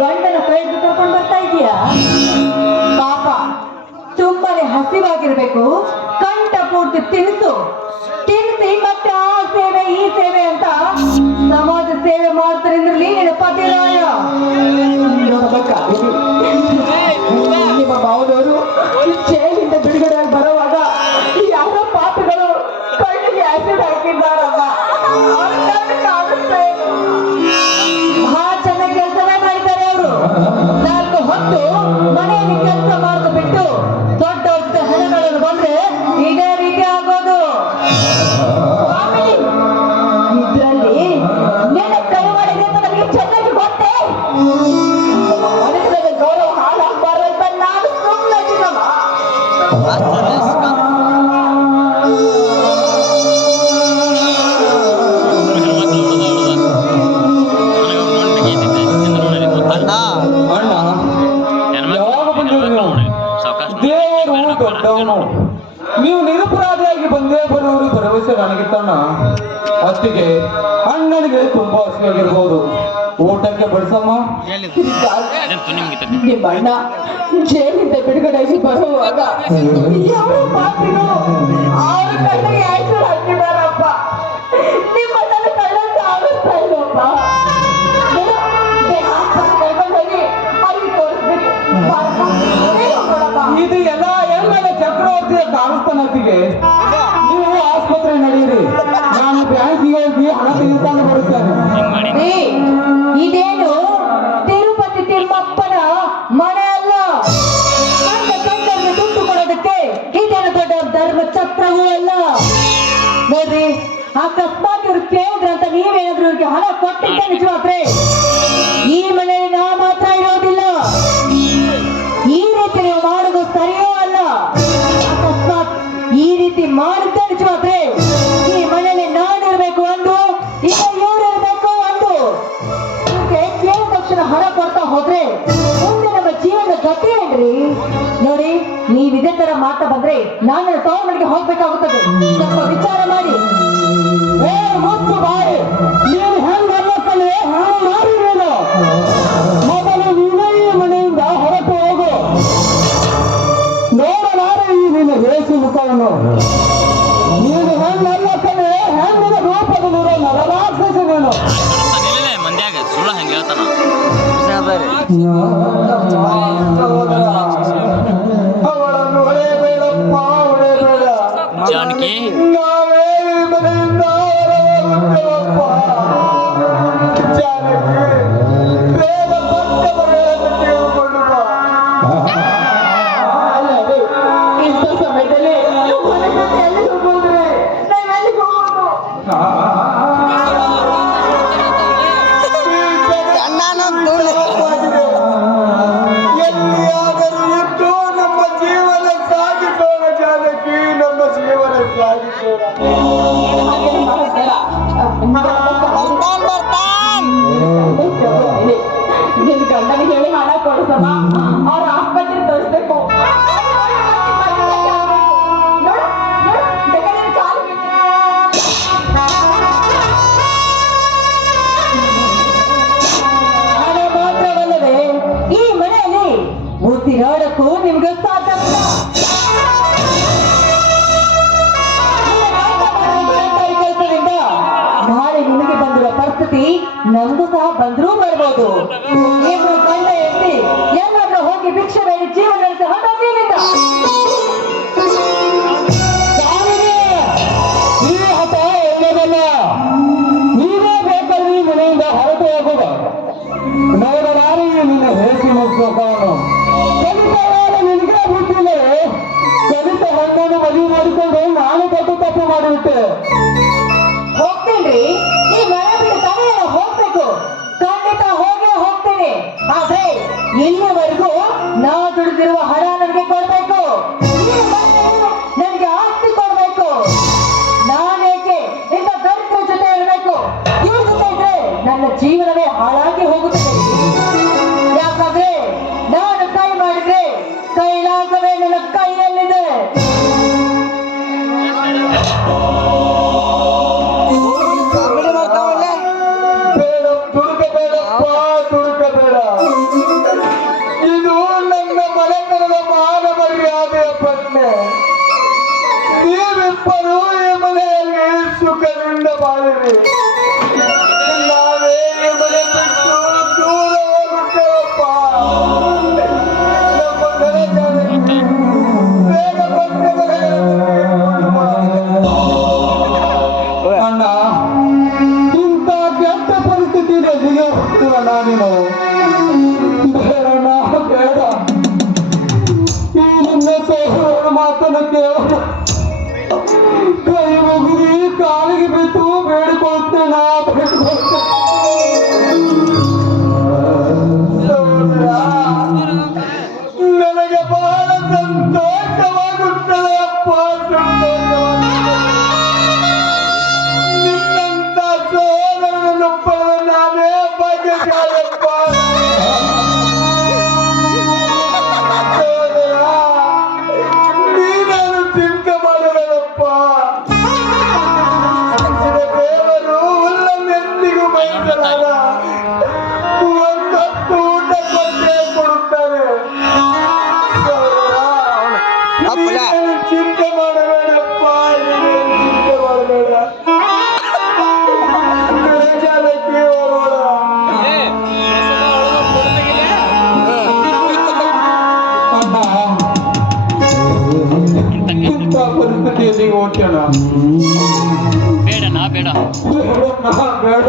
ಗಂಡನ ಕೈ ಕರ್ಕೊಂಡು ಬರ್ತಾ ಇದೀಯಾ? ಪಾಪ ತುಂಬಾನೇ ಹಸಿವಾಗಿರ್ಬೇಕು. ಕಂಠ ಪೂರ್ತಿ ತಿನಿಸಿ ಮತ್ತೆ ಆ ಸೇವೆ ಈ ಸೇವೆ ಅಂತ ಸಮಾಜ ಸೇವೆ ಮಾಡ್ತಾರೆ ಅಂದ್ರೆ ನಿನ್ನ ಪತಿರಾಯ. ನಿಮ್ಮ ಮಾವನವರು ಜೈಲಿಂದ ಬಿಡುಗಡೆಯಾಗಿ ಬರುವಾಗ ಯಾರೋ ಪಾಪಗಳು ಕಣ್ಣಿಗೆ ಆಸಿಡ್ ಹಾಕಿದ್ದಾರಲ್ಲ, ಬಹಳ ಚೆನ್ನಾಗಿ ಕೆಲಸವೇ ಮಾಡಿದ್ದಾರೆ ಅವರು. 4 ಹೊತ್ತು ಮನೆಯಲ್ಲಿ ಕೆಲಸ ಮಾಡೋದು ಬಿಟ್ಟು ದೊಡ್ಡ ದೊಡ್ಡ ಹಣಗಳನ್ನು ಬಂದ್ರೆ ಇದೇ ರೀತಿ ಆಗೋದು. ಇದ್ರಲ್ಲಿ ನಿನ್ನ ಕೈ ಮಾಡಿದೆ ಅಂತ ನನಗೆ ಚೆನ್ನಾಗಿ ಗೊತ್ತೇ. ಮನುಷ್ಯನ ಗೌರವ ಹಾಳಾಗಬಾರ್ದು ಅಂತ ನಾನು ಸುಮ್ಮನೆ ಚಿನ್ನಮ್ಮ. ನೀವು ನಿರಪರಾಧಿಯಾಗಿ ಬಂದೇ ಬರುವರು ಭರವಸೆ ನನಗಿತ್ತಣ್ಣ. ಅಷ್ಟಿಗೆ ಅಣ್ಣನಿಗೆ ತುಂಬಾ ಹಸಿವಾಗಿರ್ಬೋದು. ಊಟಕ್ಕೆ ಬಡಿಸಮ್ಮ. ನಿಮ್ಮ ಅಣ್ಣ ಜೈಲಿಂದ ಬಿಡುಗಡೆಯಾಗಿ ಬರುವಾಗ ಯಾವ ಪಾಪಿಗಳು ಅವ್ರ ಕಣ್ಣಿಗೆ ಆಯ್ಸರು ಹಾಕಿದಾರಪ್ಪ. ನಿಮ್ಮ ಅಣ್ಣನ ಕಣ್ಣಂತ ಆಗುತ್ತಾ ಇಲ್ಲಪ್ಪ. ಕರ್ಕೊಂಡೋಗಿ ಅಲ್ಲಿ ತೋರಿಸ್ಬೇಕು. ಇದು ಎಲ್ಲ ಎಲ್ಲ ಚಕ್ರವರ್ತಿಯ ಕಾಣಿಸ್ತಾನತ್ತಿಗೆ ನೀವು ಆಸ್ಪತ್ರೆ ನಡೆಯಿರಿ. ನಾನು ಬ್ಯಾಂಕಿಗೆ ಹೋಗಿ ಹಣ ತೆಗೆದುಕೊಂಡು ಬರುತ್ತೇನೆ. ಇದೇನು ತಿರುಪತಿ ತಿಮ್ಮಪ್ಪನ ಮನೆ ಅಲ್ಲ. ಕಂಡರಿಗೆ ದುಡ್ಡು ಕೊಡೋದಕ್ಕೆ ಇದೇನು ದೊಡ್ಡ ಧರ್ಮ ಚಕ್ರವೂ ಅಲ್ಲ. ನೋಡ್ರಿ, ಅಕಸ್ಮಾತ್ ಇವ್ರು ಕೇಳಿದ್ರಂತ ನೀವೇನಾದ್ರೂ ಇವ್ರಿಗೆ ಹಣ ಕೊಟ್ಟಿದ್ದೆ ನಿಜವಾದ್ರೆ ಈ ಮನೆಯಲ್ಲಿ ನಾ ಮಾತ್ರ ಇರೋದಿಲ್ಲ. ಈ ರೀತಿ ನೀವು ಮಾಡೋದು ಸರಿಯೋ ಅಲ್ಲ. ಅಕಸ್ಮಾತ್ ಈ ರೀತಿ ಮಾಡಿದ್ದೆ ನಿಜವಾದ್ರೆ ಈ ಮನೆಯಲ್ಲಿ ನಾನಿರ್ಬೇಕು ಒಂದು, ಈಗ ಇವ್ರಿರ್ಬೇಕು ಒಂದು. ಇವ್ರಿಗೆ ಕೇಳಿದ ತಕ್ಷಣ ಹಣ ಕೊಡ್ತಾ ಹೋದ್ರೆ ಮುಂದೆ ನಮ್ಮ ಜೀವನದ ಗತಿ ಏನ್ರಿ? ನೋಡಿ, ನೀವ್ ಇದೇ ತರ ಮಾಡ್ತಾ ಬಂದ್ರೆ ನಾನು ತವರಿಗೆ ಹೋಗ್ಬೇಕಾಗುತ್ತದೆ. ಸ್ವಲ್ಪ ವಿಚಾರ ಮಾಡಿ. ಮುಚ್ಚು ಬಾಯಿ. ನೀನು ಹೆಂಗಲ್ಲಕ್ಕಲ್ಲಿ ಹಣ ಮಾಡಿರಲಿಲ್ಲ. ಮೊದಲು ನೀವೇ ಈ ಮನೆಯಿಂದ ಹೊರಟು ಹೋಗು. ನೋಡಲಾರೆ ಈ ನಿನ್ನ ವೇಷಿ ಮುಖವನ್ನು. ನೀನು ಹೆಂಗಲ್ಲಕ್ಕಲ್ಲಿ ಹೆಂಗಿನ ರೂಪದಲ್ಲಿರೋ ನರರಾಕ್ಷಸ ನೀನು. ಮಂದ್ಯಾಗ ಸುಳ್ಳ ಹಂಗ ಹೇಳ್ತಾನ. ಅವಳನ್ನು ಹೊಳೆಯಬೇಡಪ್ಪ, ಹೊಳೆಯಬೇಡ. ಜಾನಕಿ ನಾವೇ ಈ ಮನೆಯಿಂದ ಹೊರಬರುತ್ತೇವಪ್ಪ. ಜಾನಕಿ, ಬೇಗ ಪಕ್ಕ ಬರೆಯನ್ನು ತೆಗೆದುಕೊಂಡು ಬಾ. ಅಲ್ಲದೆ ಇಂಥ ಸಮಯದಲ್ಲಿ ಎಲ್ಲಿ ಹೋಗೋದ್ರೆ ನಾವು ಎಲ್ಲಿಗೆ ಹೋಗೋದು? ಎಲ್ಲಿಯಾದರೂ ಇದ್ದು ನಮ್ಮ ಜೀವನ ಸಾಗಿಸೋಣ ಜಾನಕಿ, ನಮ್ಮ ಜೀವನ ಸಾಗಿಸೋಣ. ನಿನ್ ಗಂಡನಿಗೆ ಹೇಳಿ ಹಣ ಕೊಡಿಸಮ್ಮ, ಅವ್ರ ಆಸ್ಪತ್ರೆ ತೋರಿಸ್ಬೇಕು. ಹಣ ಮಾತ್ರವಲ್ಲದೆ ಈ ಮನೆಯಲ್ಲಿ ಉಸಿರಾಡಕ್ಕೂ ನಿಮ್ಗೆ ಸಾಧ್ಯವಿಲ್ಲ. ಕೆಲಸದಿಂದ ನಾಳೆ ನಿಮಗೆ ಬಂದಿರೋ ಪರಿಸ್ಥಿತಿ ನಮಗೂ ಸಹ ಬಂದ್ರೂ ಬರ್ಬೋದು. ಇಬ್ರು ಗಂಡ ಎತ್ತಿ ಎಲ್ಲಾದ್ರೂ ಹೋಗಿ ಭಿಕ್ಷೆ ಬೇಡಿ ಜೀವನ ನಡೆಸಿ ಹೊರಟೋಗಿಲ್ಲ. ಈ ಹಠ ಎಲ್ಲದಲ್ಲ. ನೀವೇ ಬೇಕಾದ್ರೆ ಈ ಮನೆಯಿಂದ ಹೊರಟು ಹೋಗುವ. ನೋಡಲಾರೆ ನಿನ್ನ ಹೇಸಿ ಮುಗಿಸೋಕವನು. ಕಲಿತವಾದ ನಿನಗೆ ಬಿಟ್ಟಿಲ್ಲವೇ? ಕಲಿತ ಹೆಣ್ಣನ್ನು ಮದುವೆ ಮಾಡಿಕೊಂಡು ನಾನು ಕಟ್ಟು ತಪ್ಪು ಮಾಡಿಬಿಟ್ಟೆ. ಹೋಗ್ತೇನ್ರಿ, ಈ ಮನೆ ಬಿಟ್ಟು ತಲೆಯೆಲ್ಲ ಹೋಗ್ಬೇಕು. ಖಂಡಿತ ಹೋಗೇ ಹೋಗ್ತೇನೆ. ಆದ್ರೆ ಇಲ್ಲಿವರೆಗೂ ನಾ ದುಡಿದಿರುವ ಹಣ ನನಗೆ ಕೊಡ್ಬೇಕು. ನನಗೆ ಆಸ್ತಿ ಕೊಡ್ಬೇಕು. ನಾನೇಕೆ ಇಂಥ ದರಿದ್ರ ಜೊತೆ ಇರಬೇಕು? ಇವ್ರ ಜೊತೆ ಇದ್ರೆ ನನ್ನ ಜೀವನವೇ ಹಾಳಾಗಿ ಹೋಗುತ್ತದೆ. ಯಾಕಂದ್ರೆ ನಾನು ಕೈ ಮಾಡಿದ್ರೆ ಕೈಲಾಸವೇ ನನ್ನ ಕೈಯಲ್ಲಿದೆ. ಬೇಡ, ತುಡುಕಬೇಡಪ್ಪ, ತುಡುಕಬೇಡ. ಬಾಳಿರಿ. ನಾವೇ ಮನೆ ಬಿಟ್ಟು ದೂರ ಹೋಗುತ್ತೇವಪ್ಪ. ನಮ್ಮ ನೆಲಜಾಲಕ್ಕೆ ಬೇಗ ಬಂದ ಅಣ್ಣ, ಇಂಥ ಕೆಟ್ಟ ಪರಿಸ್ಥಿತಿಯಲ್ಲಿ ಹೋಗ್ತೀವಣ್ಣ ನೀನು. ಬೇಡಣ್ಣ, ಬೇಡ. ಈ ನಿನ್ನ ಸೋದರನ ಮಾತನ್ನು ಕೇಳ ಕೈ ಮುಗಿದು ಕಾಲಿಗೆ ಬಿದ್ದು ಬೇಡಿಕೊಳ್ತೇನೆ. ನನಗೆ ಬಹಳ ಸಂತೋಷವಾಗುತ್ತದೆ ಅಪ್ಪ, ಸಂತೋಷವಾಗುತ್ತದೆ. ನಿನ್ನಂತ ಸೋದರನನ್ನು ಪಡೆದ ನಾನೇ ಭಾಗ್ಯಶಾಲಿಯಪ್ಪ. ನೀನನ್ನು ಚಿಂತೆ ಮಾಡಬೇಡಪ್ಪ. ದೇವರು ಹುಲ್ಲನ್ನೆಂದಿಗೂ ಬಯಸಲಾರ. ಒಂದೊತ್ತು ಊಟ ಕೊಟ್ಟೇ ಕೊಡುತ್ತಾರೆ. ನೀನೇನು ಚಿಂತೆ ಮಾಡಬೇಡಪ್ಪ, ನೀನೇನು ಚಿಂತೆ ಮಾಡಬೇಡ. ಬೆಳಗಾಲಕ್ಕೆ ಹೋಗೋಣ. ಇಂಥ ಪರಿಸ್ಥಿತಿಯಲ್ಲಿ ಹೋಗ್ತೇಣ. ಬೇಡಣ್ಣ ಬೇಡ. ಬೇಡ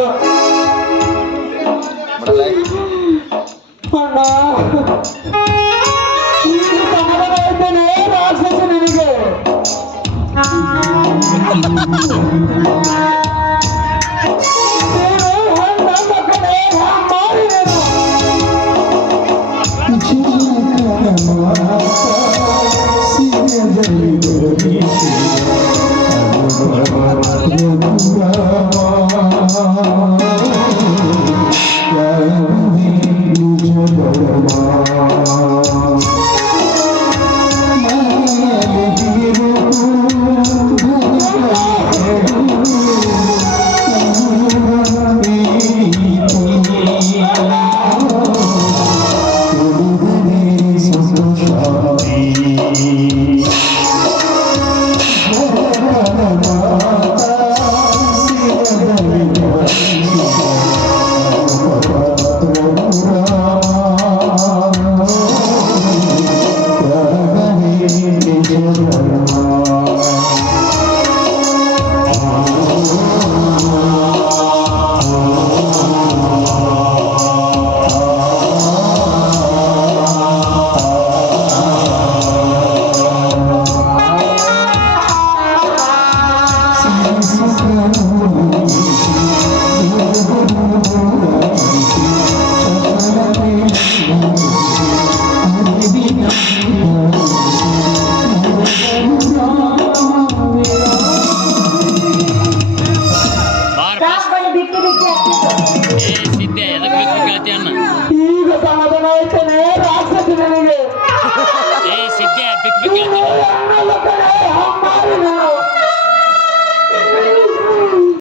ಅಣ್ಣ, ಈಗ ಸಮಾಧಾನ ಆಯ್ತೇನೆ ರಾಕ್ಷಸ ನಿನಗೆ. ನೀನು ನನ್ನ ಮಗನೇ ಮಾಡಿದೆನು. ಕೇಳ್ತಿ ಅಣ್ಣ. ಈಗ ಸಮಾಧಾನ ಆಯ್ತಾನೆ ರಾಕ್ಷಸ ನನಗೆ. ಸಿದ್ಧ